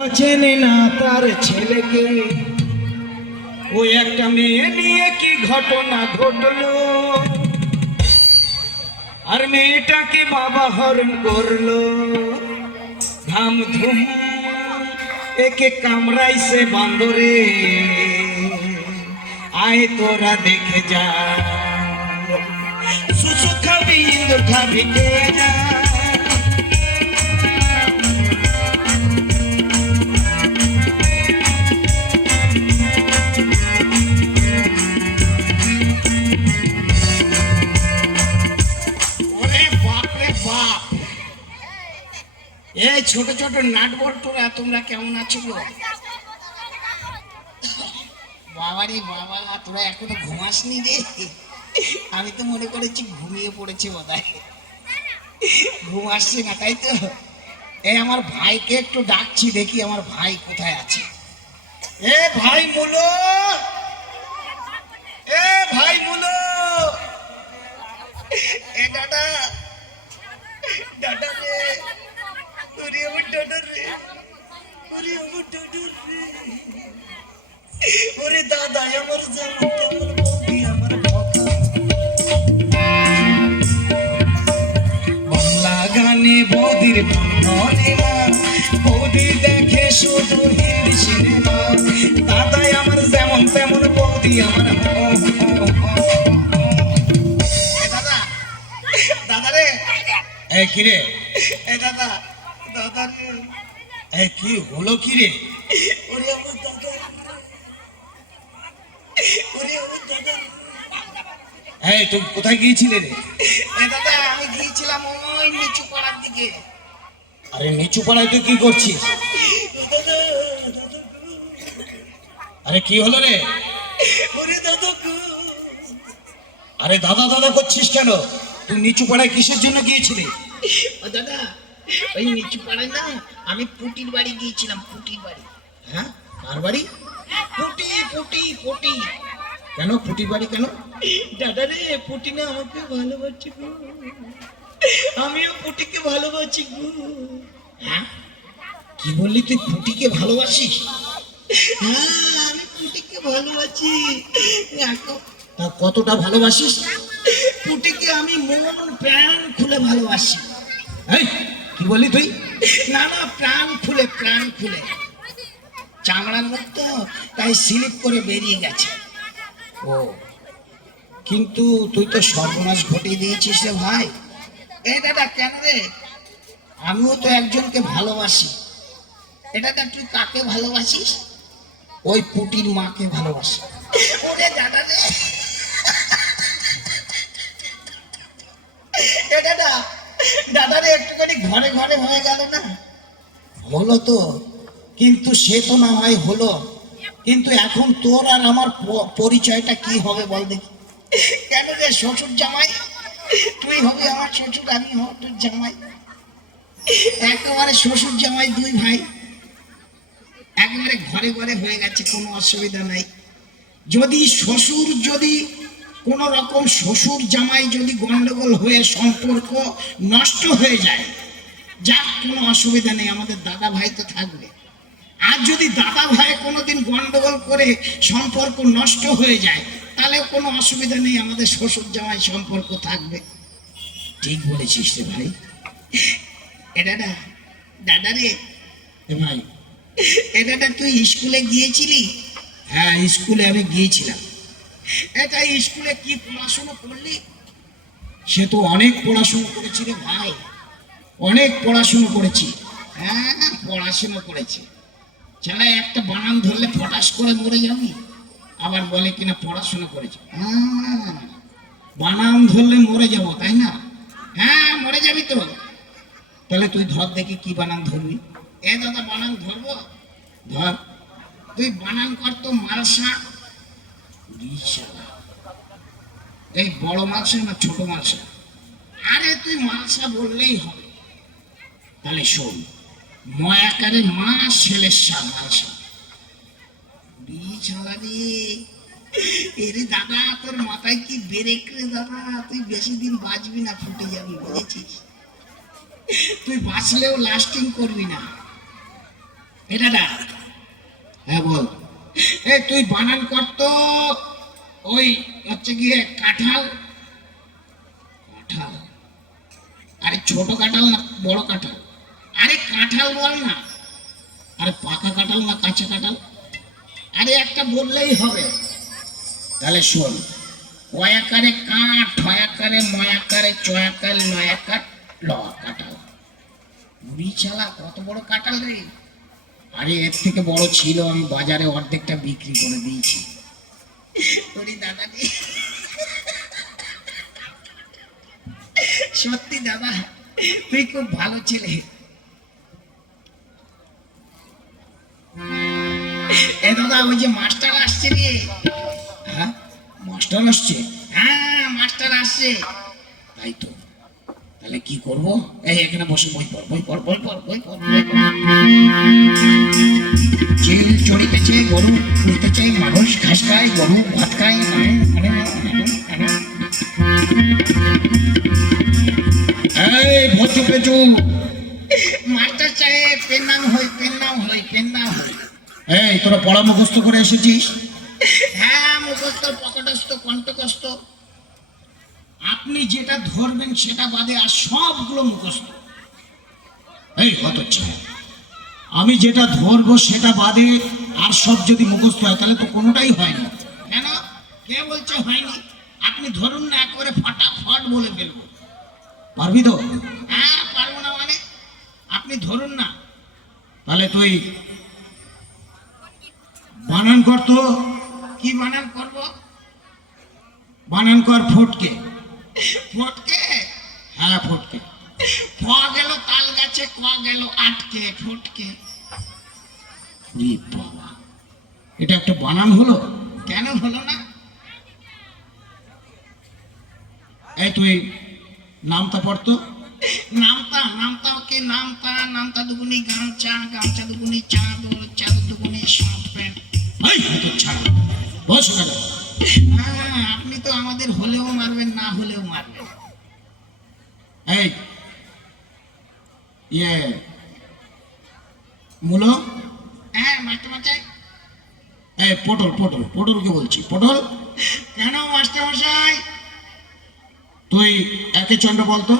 চেনে না তার ছেলেকে। ও একটা মেয়ে নিয়ে কি ঘটনা ঘটলো? আর মেয়েটাকে বাবা হরণ করল। ধাম ধুম একে কামড়াইছে বান্দরে। আয় তোরা দেখে যা। সুসু খাবি, ইন্দুর খাবি, কে না এই ছোট ছোট নাটবট তোরা, তোমরা কেমন আছো গো? বাবারে বাবা, তোরা এখনও ঘুমাসনি রে? আমি তো মনে করেছি ঘুমিয়ে পড়েছে বোধহয়। ঘুম আসছে না, তাই তো? এই আমার ভাইকে একটু ডাকছি, দেখি আমার ভাই কোথায় আছে। এ ভাই মুলো! এ ভাই মুলো! এ দাদা! দাদা ওরে দাদা আমার জানো বৌদির মনে না বৌদি দেখে শুধু হিন্দি সিনেমা দাদাই আমার যেমন তেমন বৌদি আমার দাদা দাদা রে এ কি রে এ দাদা দাদা রে এ কি হলো কি রে? ওরে আমার দাদা। ওরে আমার দাদা। এই তুই কোথায় গিয়েছিলে রে? দাদা আমি গিয়েছিলাম ওই নিচু পাড়ার দিকে। আরে নিচু পাড়ায় তুই কি করছিস? আরে কি হলো রে? ওরে দাদা আরে দাদা দাদা করছিস কেন? তুই নিচু পাড়ায় কিসের জন্য গিয়েছিলি? দাদা ওই নিচু পাড়ায় না আমি পুটির বাড়ি গিয়েছিলাম পুটির বাড়ি। হ্যাঁ? কার বাড়ি? পুটি পুটি পুটি। কেন? ফুটির বাড়ি কেন? দাদা রে পুটি না আমাকে ভালোবাসছে গো। আমিও পুটিকে ভালোবাসি গো। হ্যাঁ? কি বললি তুই? ফুটিকে ভালোবাসিস? হ্যাঁ আমি পুটিকে ভালোবাসি। এখন তা কতটা ভালোবাসিস? পুটিকে আমি মন প্রাণ খুলে ভালোবাসি। এই! কি বললি তুই? না না, প্রাণ খুলে প্রাণ খুলে। চামড়ার মতো তাই স্লিপ করে বেরিয়ে গেছে। ও, কিন্তু তুই তো সর্বনাশ ঘটিয়ে দিয়েছিস রে ভাই। এই দাদা, কেন রে? আমিও তো একজনকে ভালোবাসি। এটা দেখ তুই কাকে ভালোবাসিস? ওই পুটির মাকে ভালোবাসি। ওরে দাদা রে। ঘরে ঘরে হয়ে গেল না? হলো তো, কিন্তু সে তো না হয় হলো। কিন্তু এখন তোর আর আমার পরিচয়টা কি হবে বল দেখি। কেন রে শ্বশুর জামাই? তুই হবে আমার শ্বশুর, আমি হব তোর জামাই। একেবারে শ্বশুর জামাই দুই ভাই। একেবারে ঘরে ঘরে হয়ে গেছে, কোনো অসুবিধা নাই। যদি শ্বশুর, যদি কোন রকম শ্বশুর জামাই যদি গন্ডগোল হয়ে সম্পর্ক নষ্ট হয়ে যায় যাক কোনো অসুবিধা নেই আমাদের দাদা ভাই তো থাকবে। আর যদি দাদা ভাই কোনোদিন গন্ডগোল করে সম্পর্ক নষ্ট হয়ে যায় তাহলে কোনো অসুবিধা নেই আমাদের শ্বশুর জামাই সম্পর্ক থাকবে। ঠিক বলেছিস রে ভাই। এটা না দাদা রে। ভাই। এটা না তুই স্কুলে গিয়েছিলি? হ্যাঁ স্কুলে আমি গিয়েছিলাম। এটা স্কুলে কি পড়াশোনা করলি? সে তো অনেক পড়াশুনো করেছি রে ভাই। অনেক পড়াশুনো করেছি। হ্যাঁ পড়াশোনা করেছে। ছেলে একটা বানান ধরলে ফটাস করে মরে যাবি। আবার বলে কিনা পড়াশোনা করেছি। হ্যাঁ, বানাম ধরলে মরে যাব তাই না? হ্যাঁ মরে যাবি তো। তাহলে তুই ধর দেখি কি বানাম ধরবি। এ দাদা বানান ধরবো? ধর। তুই বানান কর তো মালসা এই বড় মালসা না ছোট মালসা আরে তুই মালসা বললেই হবে। তাহলে শোন ময়াকারে মা ছেলের সা মালসা বিছালা রে, এরে দাদা, তোর মাথায় কি বেরেক রে দাদা? তুই বেশি দিন বাঁচবি না, ফুটে যাবি, বুঝেছিস? তুই বাঁচলেও লাস্টিং করবি না। এটা না হ্যাঁ বল। এই তুই বানান কর তো। ওই হচ্ছে গিয়ে কাঁঠাল। কাঁঠাল? আরে ছোট কাঁঠাল না, বড় কাঁঠাল? আরে কাঁঠাল বল না। আরে পাকা কাঁঠাল না কাঁচা কাঁঠাল? আরে একটা বললেই হবে। তাহলে শোন কয়াকারে কাঠ ঠয়াকারে ময়াকারে চয়াকার নয়াকার ল কাঁঠাল। বুড়ি কত বড় কাঁঠাল রে? আরে এর থেকে বড় ছিল, আমি বাজারে অর্ধেকটা বিক্রি করে দিয়েছি। ওরে দাদাটি সত্যি দাদা, তুই খুব ভালো ছেলে। দাদা যে মাস্টার আসছে রে। হ্যাঁ? মাস্টার আসছে? হ্যাঁ মাস্টার আসছে। তাই তো। তাহলে কি করব? এই, এখানে বসে বই পড় বই পড় বই পড় বই পড় চিল চড়িতেছে গরু উঠতেছে মানুষ, ঘাস খায়, গরু, ভাত খায় এই ভচু পেচু তোরা পড়া মুখস্থ করে এসেছিস? হ্যাঁ মুখস্থ পকটস্থ কণ্ঠকস্থ আপনি যেটা ধরবেন সেটা বাদে আর সবগুলো মুখস্থ। এই হতচ্ছা। আমি যেটা ধরবো সেটা বাদে আর সব যদি মুখস্থ হয় তাহলে তো কোনোটাই হয় না। কেন? কে বলছে হয়নি? আপনি ধরুন না একবারে ফটাফট বলে ফেলব। পারবি তো? হ্যাঁ পারব না মানে? আপনি ধরুন না। তাহলে তুই বানান কর তো কি বানান করব? বানান কর ফটকে। ফটকে? হ্যাঁ ফটকে। ফ গেল তাল গাছে ক গেল আটকে ফটকে। বাবা। এটা একটা বানান হলো? কেন হলো না? এই তুই নামটা পড়তো নামতা নামতা ওকে নামতা নামতা দুগুনি গামছা গামছা দুগুনি চাদর চাদর দুগুনি শার্ট তো ছাড় বস কেন? হ্যাঁ আপনি তো আমাদের হলেও মারবেন না হলেও মারবেন। এই ইয়ে মূলো? হ্যাঁ মাস্টার মশাই। এই পটল পটল পটলকে বলছি পটল? কেন মাস্টার মশাই? তুই একে চন্দ্র বলতো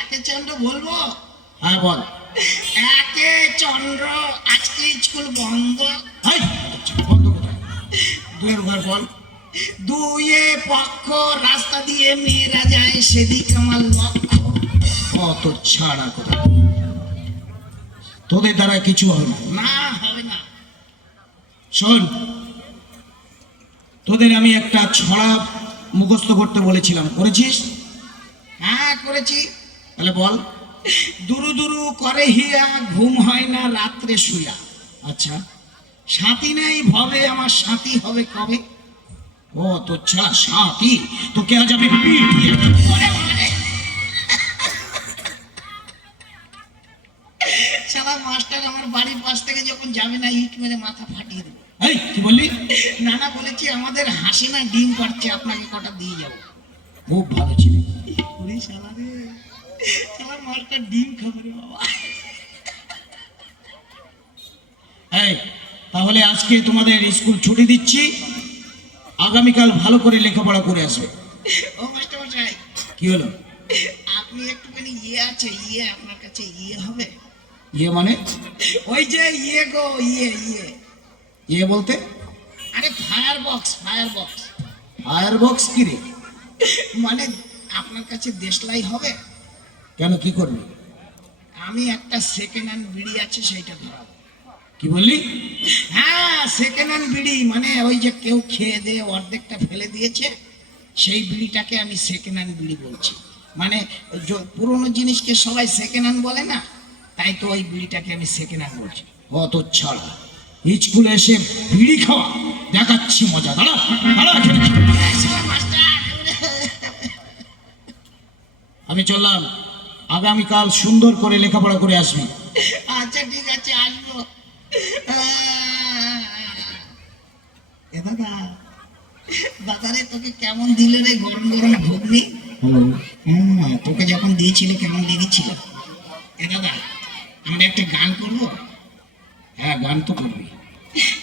একে চন্দ্র বলব? হ্যাঁ বল। একে চন্দ্র আজকে স্কুল বন্ধ। দুয়ের ঘর বল দুয়ে পক্ষ রাস্তা দিয়ে মেয়েরা যায় সেদিক আমার লক্ষ্য। কত ছাড়া কথা। তোদের দ্বারা কিছু হবে না। না হবে না। শোন তোদের আমি একটা ছড়া মুখস্থ করতে বলেছিলাম। করেছিস? হ্যাঁ করেছি। তাহলে বল। দুরু দুরু করে হিয়া ঘুম হয় না রাত্রে শুয়া। আচ্ছা। সাথী নেই ভবে আমার সাথী হবে কবে? ও তো ছা সাথী তোকে আজ আমি পিটিয়ে দেবো। ওরে বাবারে। শালা মাস্টার আমার বাড়ির পাশ থেকে যখন যাবে না ইট মেরে মাথা ফাটিয়ে দেবো। এই কি বললি? না না বলেছি আমাদের হাসি না ডিম পাচ্ছে আপনাকে কটা দিয়ে যাব। খুব ভালো ছিল। ওরে শালা রে শালা মাস্টার ডিম খাবে রে বাবা। এই তাহলে আজকে তোমাদের স্কুল ছুটি দিচ্ছি। আগামীকাল ভালো করে লেখাপড়া করে আসবে। ও মাস্টার মশাই কি হলো? আপনি একটুখানি ইয়ে আছে ইয়ে আপনার কাছে ইয়ে হবে? ইয়ে মানে? ওই যে ইয়ে গো ইয়ে ইয়ে। ইয়ে বলতে? আরে fire box fire box fire box কি রে? মানে আপনার কাছে দেশলাই হবে? কেন কি করবি? আমি একটা সেকেন্ড হ্যান্ড বিড়ি আছে সেইটা ধরাবো। কি বললি? হ্যাঁ সেকেন্ড হ্যান্ড বিড়ি মানে ওই যে কেউ খেয়ে দিয়ে অর্ধেকটা ফেলে দিয়েছে, সেই বিড়িটাকে আমি সেকেন্ড হ্যান্ড বিড়ি বলছি। মানে পুরোনো জিনিসকে সবাই সেকেন্ড হ্যান্ড বলে না, তাই তো ওই বিড়িটাকে আমি সেকেন্ড হ্যান্ড বলছি। অত ছাড়া। স্কুলে এসে বিড়ি খাওয়া, দেখাচ্ছি মজা। আমি চললাম। আগামীকাল সুন্দর করে লেখাপড়া করে আসবি। আচ্ছা ঠিক আছে, আসব। এ দাদা বাজারে তোকে কেমন দিলে রে গরম গরম ঘুগনি? হুম, তোকে যখন দিয়েছিল কেমন লেগেছিল? এ দাদা আমরা একটা গান করব? হ্যাঁ গান তো করবি।